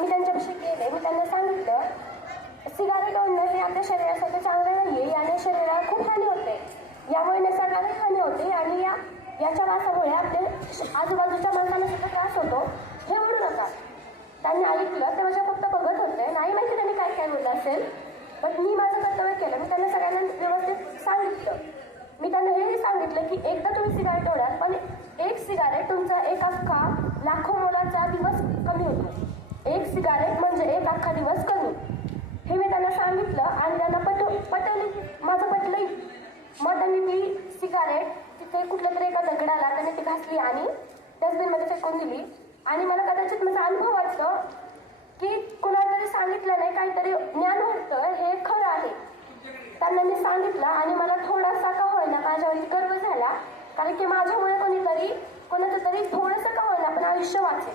मी त्यांच्यापाशी गेले, मी त्यांना सांगितलं सिगारेट ओढणं हे आपल्या शरीरासाठी चांगलं नाही आहे, याने शरीराला खूप हानी होते, यामुळे निसर्गाला हानी होते आणि याच्या वासामुळे आपल्या आजूबाजूच्या माणसांना सुद्धा त्रास होतो, हे ओढू नका. त्यांनी ऐकलं, ते माझ्या फक्त बघत होते, नाही माहिती त्यांनी काय काय बोललं असेल, पण मी माझं कर्तव्य केलं. मी त्यांना सगळ्यांना व्यवस्थित सांगितलं. मी त्यांना हेही सांगितलं की एकदा तुम्ही सिगारेट ओढाल, पण एक सिगारेट तुमचा एक अख्खा लाखो मोलाचा दिवस कमी होतो. एक सिगारेट म्हणजे एक अख्खा दिवस कमी, हे मी त्यांना सांगितलं आणि त्यांना पटवली, माझं पटलंही. मग त्यांनी ती सिगारेट तिथे कुठल्या तरी एका दगडाला त्यांनी ती घासली आणि डस्टबिनमध्ये फेकून दिली. आणि मला कदाचित माझा अनुभव वाटतं की कुणाला तरी सांगितलं नाही, काहीतरी ज्ञान वाटतं, हे खरं आहे. त्यांना मी सांगितलं आणि मला थोडासा का होईना माझ्यावरती गर्व झाला, कारण की माझ्यामुळे कोणाचं तरी थोडंसं का होईना पण आयुष्य वाचेल.